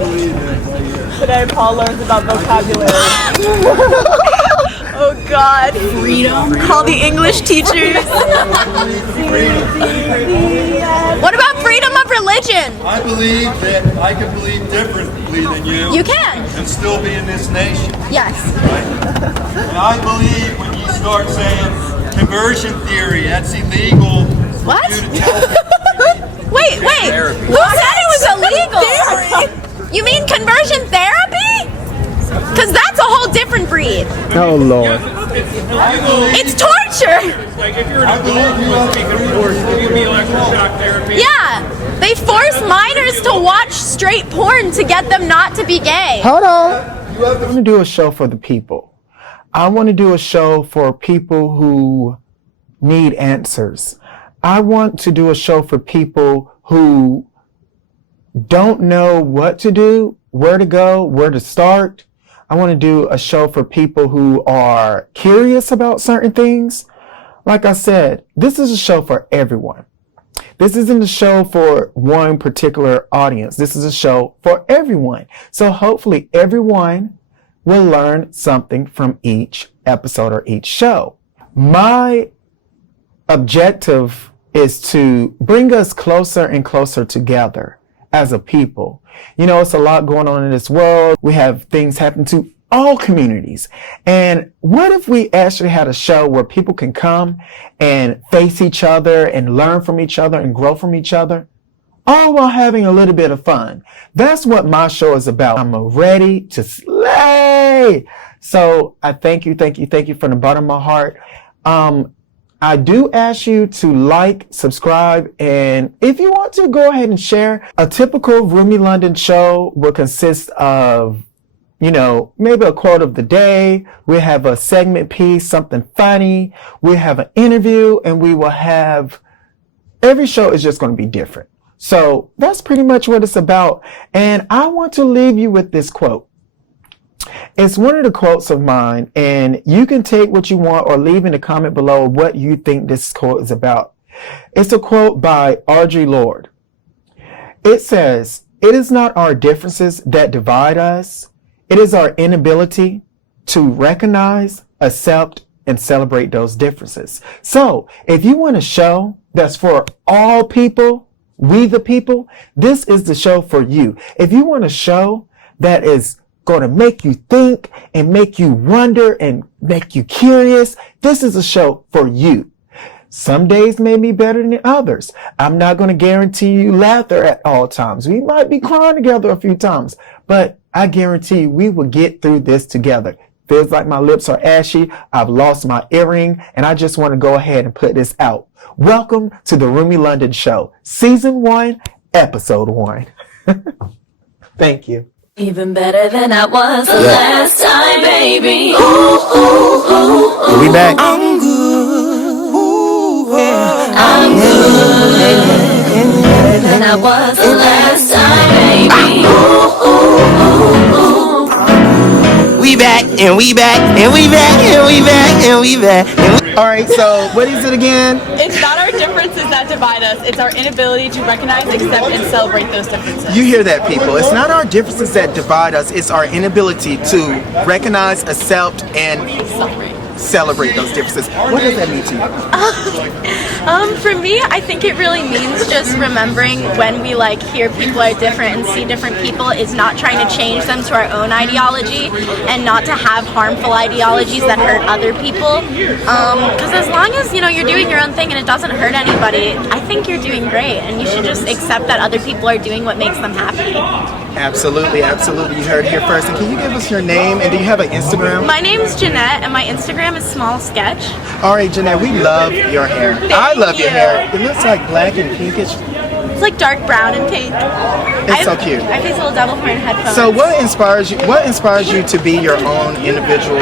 Today Paul learns about vocabulary. Oh God. Freedom. Call the English teachers. What about freedom of religion? I believe that I can believe differently than you. You can. And still be in this nation. Yes. And I believe when you start saying conversion theory, that's illegal. What? For you to tell Wait. Who said it was illegal? You mean conversion therapy? Because that's a whole different breed. Oh Lord. It's torture. Like if you were to be forced, would you be electroshock therapy? Yeah. They force minors to watch straight porn to get them not to be gay. Hold on. I want to do a show for the people. I want to do a show for people who need answers. I want to do a show for people who don't know what to do, where to go, where to start. I want to do a show for people who are curious about certain things. Like I said, this is a show for everyone. This isn't a show for one particular audience. This is a show for everyone. So hopefully everyone will learn something from each episode or each show. My objective is to bring us closer and closer together as a people. You know, it's a lot going on in this world. We have things happen to all communities. And what if we actually had a show where people can come and face each other and learn from each other and grow from each other, all while having a little bit of fun? That's what my show is about. I'm ready to slay. So I thank you from the bottom of my heart. I do ask you to like, subscribe, and if you want to, go ahead and share. A typical Rumi London show will consist of, you know, maybe a quote of the day. We have a segment piece, something funny. We have an interview, and we will have, every show is just going to be different. So that's pretty much what it's about. And I want to leave you with this quote. It's one of the quotes of mine, and you can take what you want or leave in the comment below what you think this quote is about. It's a quote by Audre Lorde. It says, "It is not our differences that divide us. It is our inability to recognize, accept, and celebrate those differences." So if you want a show that's for all people, we the people, this is the show for you. If you want a show that is going to make you think and make you wonder and make you curious, this is a show for you. Some days may be better than others. I'm not going to guarantee you laughter at all times. We might be crying together a few times, but I guarantee you we will get through this together. Feels like my lips are ashy. I've lost my earring, and I just want to go ahead and put this out. Welcome to the Rumi London Show, Season 1, Episode 1. Thank you. Even better than I was the last time, baby. Ooh, ooh, ooh, ooh. We back. I'm good. Ooh, yeah. I'm good. Better than I was the last time, baby. Ooh, ooh, ooh, ooh. We back, and we back, and we back, and we back, and we back. All right, so what is it again? It's not our differences that divide us. It's our inability to recognize, accept, and celebrate those differences. You hear that, people? It's not our differences that divide us. It's our inability to recognize, accept, and celebrate those differences. What does that mean to you? For me, I think it really means just remembering when we like hear people are different and see different people is not trying to change them to our own ideology and not to have harmful ideologies that hurt other people. Because as long as, you know, you're doing your own thing and it doesn't hurt anybody, I think you're doing great, and you should just accept that other people are doing what makes them happy. Absolutely, absolutely. You heard it here first. And can you give us your name, and do you have an Instagram? My name's Jeanette, and my Instagram is Small Sketch. All right, Jeanette, we love your hair. I love your hair. It looks like black and pinkish. It's like dark brown and pink. It's so cute. I have these little devil horn headphones. So what inspires you? What inspires you to be your own individual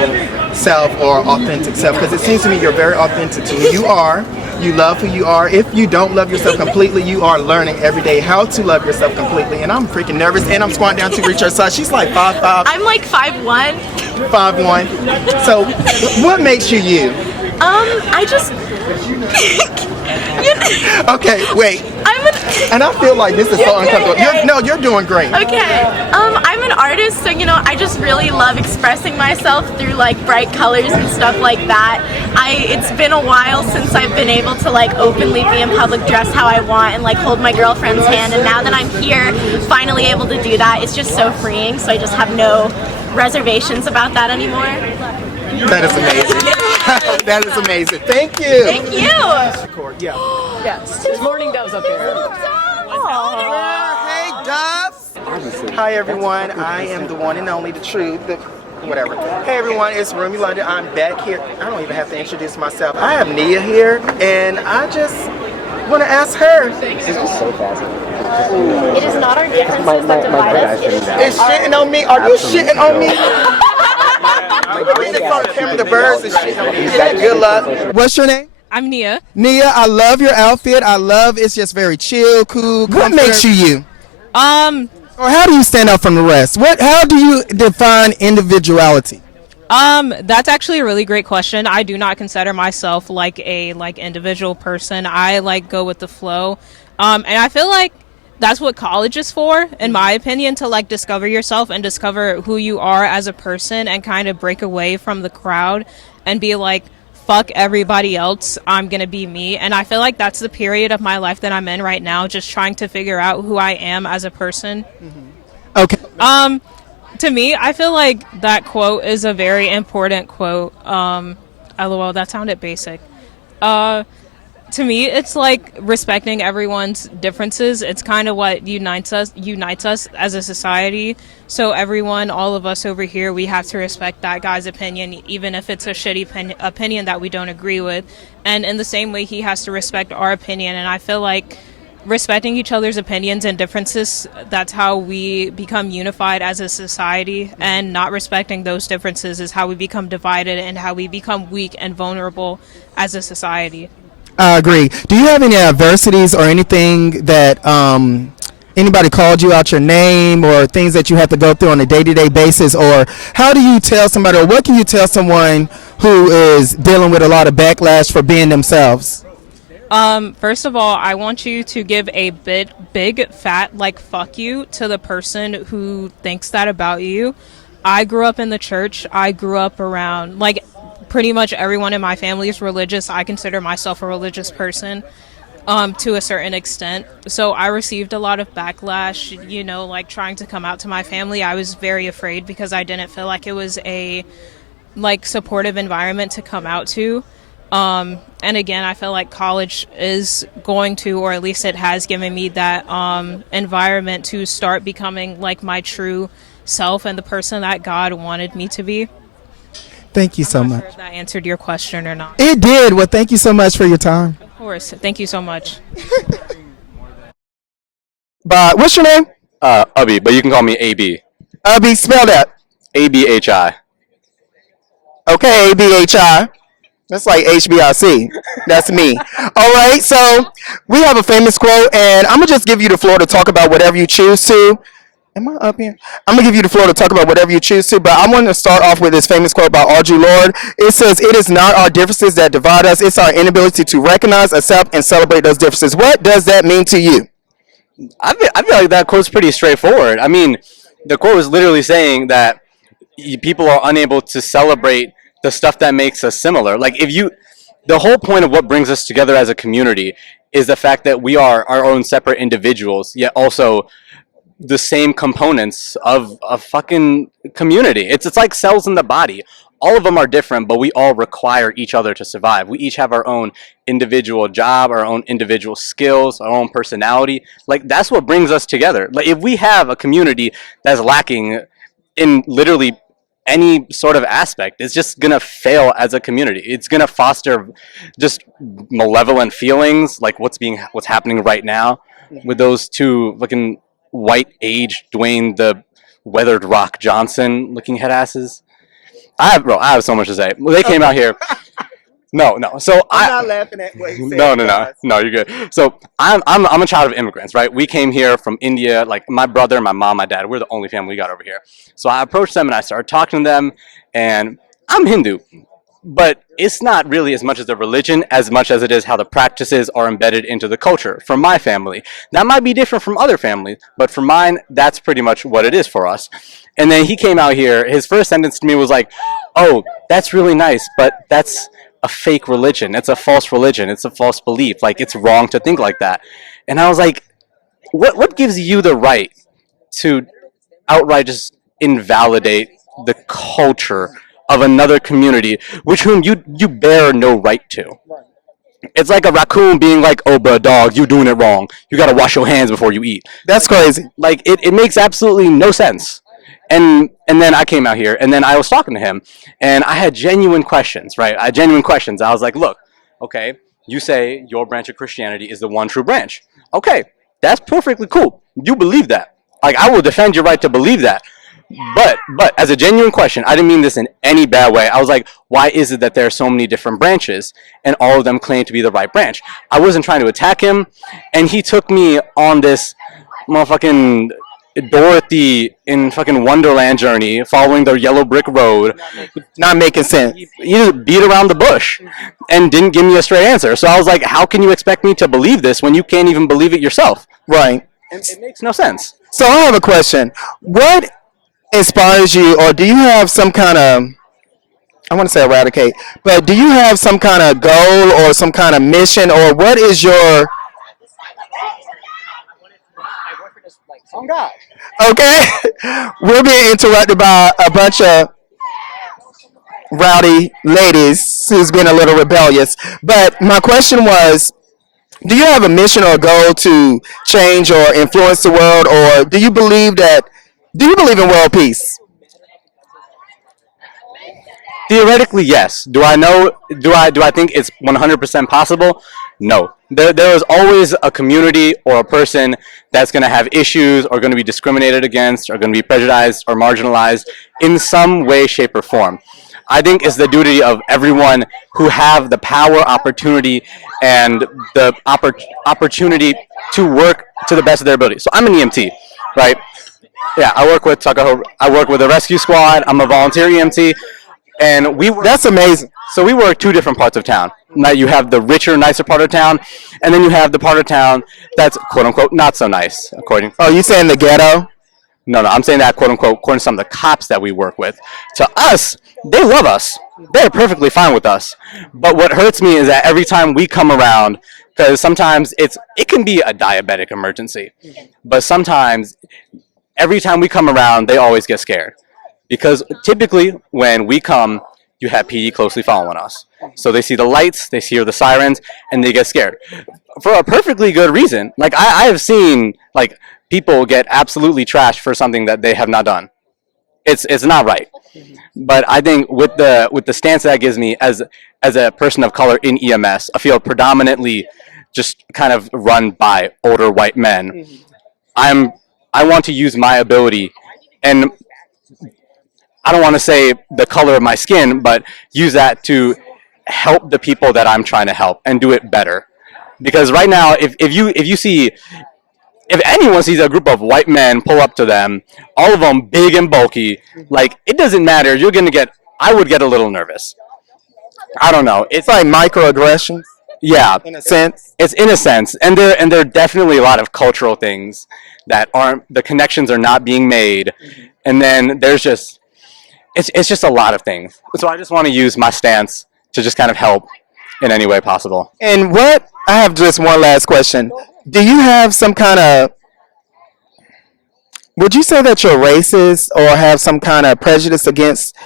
self or authentic self? Because it seems to me you're very authentic to who you are. You love who you are. If you don't love yourself completely, you are learning every day how to love yourself completely. And I'm freaking nervous, and I'm squatting down to reach her side. She's like 5'5". I'm like 5'1". 5'1". So what makes you you? I just... Okay, wait. And I feel like this is so You're doing uncomfortable. great. You're doing great. Okay. I'm an artist, so I just really love expressing myself through like bright colors and stuff like that. It's been a while since I've been able to like openly be in public, dress how I want, and like hold my girlfriend's hand. And now that I'm here, finally able to do that, it's just so freeing. So I just have no reservations about that anymore. That is amazing. That is amazing. Thank you. Thank you. Yeah. Yes. Morning Dove's up there. Hey, Dove. Hi, everyone. I am the one and only, the truth, whatever. Hey, everyone. It's Rumi London. I'm back here. I don't even have to introduce myself. I have Nia here, and I just want to ask her. This is so fascinating. It is not our differences that divide us. It is It's shitting on me. Are you shitting on me? The birds and shit. Good luck. What's your name? I'm Nia. Nia, I love your outfit. It's just very chill, cool. What makes you you? Or how do you stand out from the rest? How do you define individuality? That's actually a really great question. I do not consider myself like a individual person. I go with the flow. And I feel like that's what college is for, in my opinion, to discover yourself and discover who you are as a person and kind of break away from the crowd and be like, fuck everybody else, I'm gonna be me. And I feel like that's the period of my life that I'm in right now, just trying to figure out who I am as a person. Okay. To me, I feel like that quote is a very important quote. LOL, that sounded basic. To me, it's like respecting everyone's differences. It's kind of what unites us as a society. So everyone, all of us over here, we have to respect that guy's opinion, even if it's a shitty opinion that we don't agree with. And in the same way, he has to respect our opinion. And I feel like respecting each other's opinions and differences, that's how we become unified as a society. And not respecting those differences is how we become divided and how we become weak and vulnerable as a society. I agree. Do you have any adversities or anything that anybody called you out your name, or things that you have to go through on a day-to-day basis? Or how do you tell somebody, or what can you tell someone who is dealing with a lot of backlash for being themselves? First of all, I want you to give a big fat fuck you to the person who thinks that about you. I grew up in the church. I grew up around pretty much everyone in my family is religious. I consider myself a religious person to a certain extent. So I received a lot of backlash, trying to come out to my family. I was very afraid because I didn't feel like it was a supportive environment to come out to. And again, I feel like college is going to, or at least it has given me that environment to start becoming my true self and the person that God wanted me to be. Thank you so much. I'm not sure if that answered your question or not. It did. Well, thank you so much for your time. Of course. Thank you so much. Bye. What's your name? Ubby, but you can call me AB. Ubby, spell that. ABHI. Okay, ABHI. That's like HBIC. That's me. All right, so we have a famous quote, and I'm going to just give you the floor to talk about whatever you choose to. Am I up here? I'm going to give you the floor to talk about whatever you choose to, but I want to start off with this famous quote by Audre Lorde. It says, "It is not our differences that divide us. It's our inability to recognize, accept, and celebrate those differences." What does that mean to you? I feel like that quote's pretty straightforward. I mean, the quote was literally saying that people are unable to celebrate the stuff that makes us similar. The whole point of what brings us together as a community is the fact that we are our own separate individuals, yet also the same components of a fucking community. It's like cells in the body. All of them are different, but we all require each other to survive. We each have our own individual job, our own individual skills, our own personality. That's what brings us together. If we have a community that's lacking in literally any sort of aspect, it's just gonna fail as a community. It's gonna foster just malevolent feelings, like what's happening right now with those two looking white aged Dwayne the Weathered Rock Johnson looking head asses. I have so much to say. They came out here. No. So I'm not laughing at what you said. No, you're good. So I'm a child of immigrants, right? We came here from India. My brother, my mom, my dad. We're the only family we got over here. So I approached them and I started talking to them. And I'm Hindu. but it's not really as much as the religion as much as it is how the practices are embedded into the culture. For my family, that might be different from other families, but for mine, that's pretty much what it is for us. And then he came out here. His first sentence to me was like, "Oh, that's really nice, but that's a fake religion. It's a false religion. It's a false belief. Like it's wrong to think like that." And I was like, "What gives you the right to outright just invalidate the culture of another community, which whom you bear no right to?" It's like a raccoon being like, "Oh, but dog, you doing it wrong. You gotta wash your hands before you eat." That's crazy. Like it makes absolutely no sense. And then I came out here and then I was talking to him and I had genuine questions, right? I had genuine questions. I was like, "Look, okay, you say your branch of Christianity is the one true branch. Okay, that's perfectly cool. You believe that. Like I will defend your right to believe that. But as a genuine question, I didn't mean this in any bad way. I was like, why is it that there are so many different branches and all of them claim to be the right branch?" I wasn't trying to attack him, and he took me on this motherfucking Dorothy in fucking Wonderland journey, following the yellow brick road. Not making sense. He just beat around the bush and didn't give me a straight answer. So I was like, how can you expect me to believe this when you can't even believe it yourself? Right. It makes no sense. So I have a question. What inspires you, or do you have some kind of, I want to say eradicate, but do you have some kind of goal or some kind of mission, or what is your, Oh God. okay, we're being interrupted by a bunch of rowdy ladies who's being a little rebellious. But my question was, do you have a mission or a goal to change or influence the world, or do you believe in world peace? Theoretically, yes. Do I know? Do I think it's 100% possible? No. There is always a community or a person that's going to have issues, or going to be discriminated against, or going to be prejudiced or marginalized in some way, shape, or form. I think it's the duty of everyone who have the power, opportunity, and the opportunity to work to the best of their ability. So I'm an EMT, right? Yeah, I work with Tuckahoe. I work with a rescue squad. I'm a volunteer EMT, and That's amazing. so we work two different parts of town. Now you have the richer, nicer part of town, and then you have the part of town that's quote unquote not so nice, according. Oh, you saying the ghetto? No, I'm saying that quote unquote according to some of the cops that we work with. To us, they love us. They're perfectly fine with us. But what hurts me is that every time we come around, because sometimes it can be a diabetic emergency, but sometimes every time we come around, they always get scared. Because typically when we come, you have PD closely following us. So they see the lights, they hear the sirens, and they get scared. For a perfectly good reason. Like I have seen like people get absolutely trashed for something that they have not done. It's not right. But I think with the stance that gives me as a person of color in EMS, a field predominantly just kind of run by older white men, I want to use my ability, and I don't want to say the color of my skin, but use that to help the people that I'm trying to help and do it better. Because right now, if anyone sees a group of white men pull up to them, all of them big and bulky, like it doesn't matter. I would get a little nervous. I don't know. It's like microaggressions Yeah, in a sense. it's in a sense, and there are definitely a lot of cultural things that aren't, the connections are not being made, and then there's just it's just a lot of things. So I just want to use my stance to just kind of help in any way possible. And what, I have just one last question. Do you have some kind of, would you say that you're racist or have some kind of prejudice against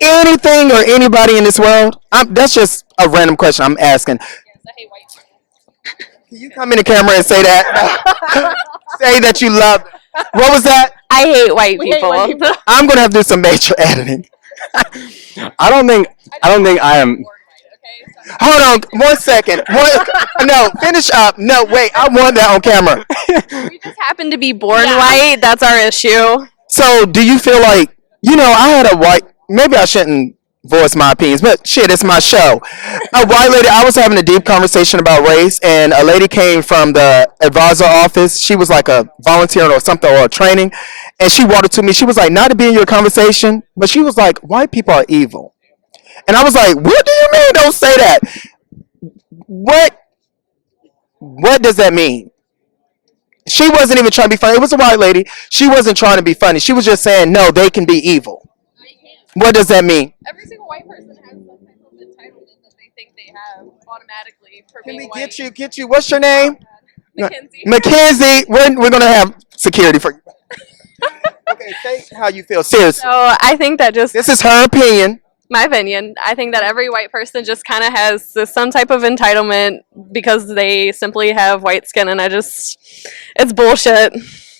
anything or anybody in this world? That's just a random question I'm asking. Can you come in the camera and say that? Say that you love. What was that? I hate white people. I'm gonna have to do some major editing. I don't think I am. Hold on, 1 second. No, finish up. No, wait, I want that on camera. We just happen to be born white. That's our issue. So, do you feel like, I had a white, maybe I shouldn't voice my opinions, but shit, it's my show. A white lady, I was having a deep conversation about race, and a lady came from the advisor office. She was like a volunteer or something, or a training, and she walked up to me. She was like, not to be in your conversation, but she was like, white people are evil. And I was like, what do you mean don't say that? What does that mean? She wasn't even trying to be funny. It was a white lady. She wasn't trying to be funny. She was just saying, no, they can be evil. What does that mean? Every single white person has some type of entitlement that they think they have automatically for Can being we white. get you? What's your name? Mackenzie. Mackenzie. We're going to have security for you. Okay, say how you feel. Seriously. So I think that just This is her opinion. my opinion. I think that every white person just kind of has some type of entitlement because they simply have white skin, and it's bullshit.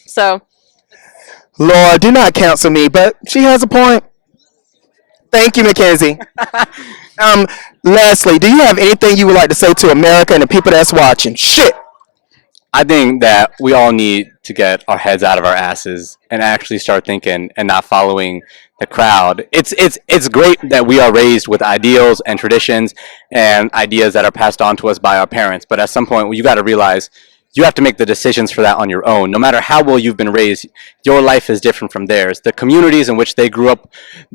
So, Lord, do not counsel me, but she has a point. Thank you, Mackenzie. Leslie, do you have anything you would like to say to America and the people that's watching? Shit. I think that we all need to get our heads out of our asses and actually start thinking and not following the crowd. It's great that we are raised with ideals and traditions and ideas that are passed on to us by our parents, but at some point you got to realize you have to make the decisions for that on your own. No matter how well you've been raised, your life is different from theirs. The communities in which they grew up,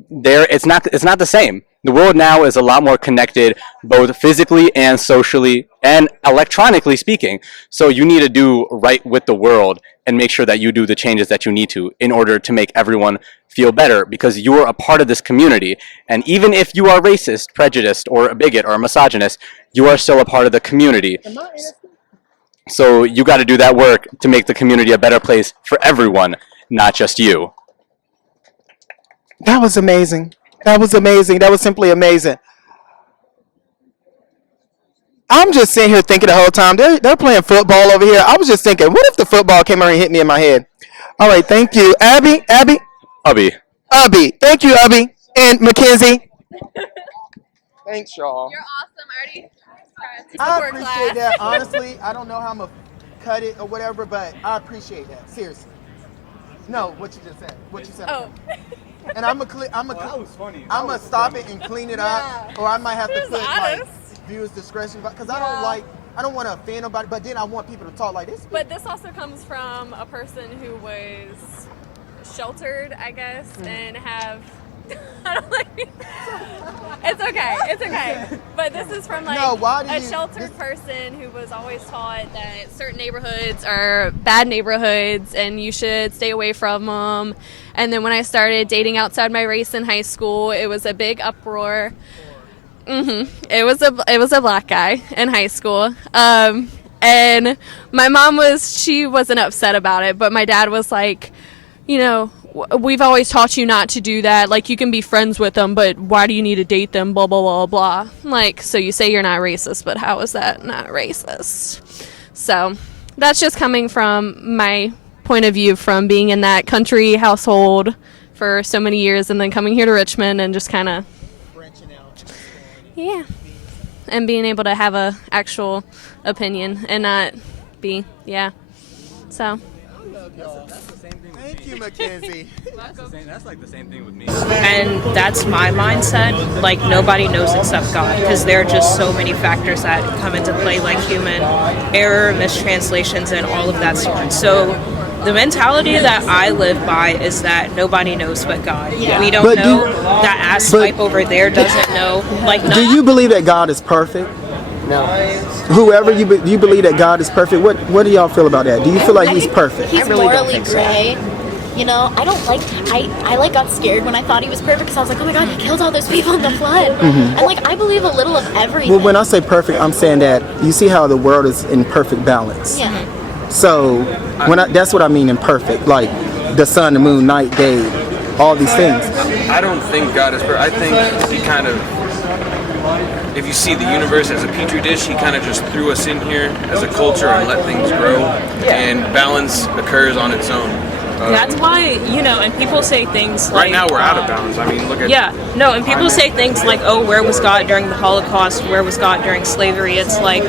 it's not the same. The world now is a lot more connected, both physically and socially and electronically speaking. So you need to do right with the world and make sure that you do the changes that you need to in order to make everyone feel better, because you're a part of this community. And even if you are racist, prejudiced, or a bigot or a misogynist, you are still a part of the community. So you got to do that work to make the community a better place for everyone, not just you. That was amazing. That was amazing. That was simply amazing. I'm just sitting here thinking the whole time, they're playing football over here. I was just thinking, what if the football came around and hit me in my head? All right, thank you. Abby. Ubby. Thank you, Ubby. And Mackenzie. Thanks, y'all. you're awesome. I already I appreciate that. Honestly, I don't know how I'm going to cut it or whatever, but I appreciate that. Seriously. No, what you just said. What you said. Oh. And I'm gonna stop it and clean it up, or I might have to put like viewers discretion, because I don't want to offend nobody, but then I want people to talk like this. But this also comes from a person who was sheltered, I guess, and have. I don't like. It's okay. But this is from a sheltered person who was always taught that certain neighborhoods are bad neighborhoods and you should stay away from them. And then when I started dating outside my race in high school, it was a big uproar. It was a black guy in high school. And my mom wasn't upset about it, but my dad was like, we've always taught you not to do that. Like, you can be friends with them, but why do you need to date them? Blah, blah, blah, blah. Like, so you say you're not racist, but how is that not racist? So that's just coming from my point of view from being in that country household for so many years and then coming here to Richmond and just kind of branching out. Yeah. And being able to have a actual opinion and not be, So. Thank you, Mackenzie. That's like the same thing with me. And that's my mindset. Like, nobody knows except God, because there are just so many factors that come into play, like human error, mistranslations, and all of that sort. So the mentality that I live by is that nobody knows but God. Yeah. We don't know. That ass swipe over there doesn't know. Like, do you believe that God is perfect? No. Whoever you believe that God is perfect, what do y'all feel about that? Do you feel like he's perfect? He's morally gray. I got scared when I thought he was perfect, because I was like, oh my God, he killed all those people in the flood. And I believe a little of everything. Well, when I say perfect, I'm saying that you see how the world is in perfect balance. Yeah. So that's what I mean in perfect, like the sun, the moon, night, day, all these things. I don't think God is perfect. I think he kind of, if you see the universe as a petri dish, he kind of just threw us in here as a culture and let things grow, and balance occurs on its own. That's why, and people say things like... Right now we're out of balance. I mean, look at... Yeah, no, and people say things like, oh, where was God during the Holocaust? Where was God during slavery? It's like,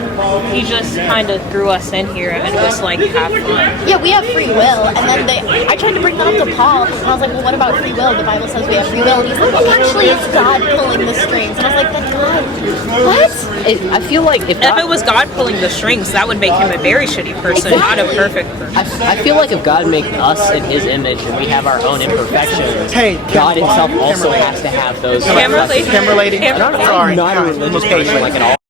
he just kind of threw us in here and was like, have fun. Yeah, we have free will, and then I tried to bring that up to Paul, and I was like, well, what about free will? The Bible says we have free will, and he's like, well, actually, it's God pulling the strings. And I was like, but God, what? I feel like if it was God pulling the strings, that would make him a very shitty person, not a perfect person. I feel like if God made us in His image and we have our own imperfections, Hey, God Himself also has to have those. Camera lady. Camera lady. Camera lady. I'm not a religious person like at all.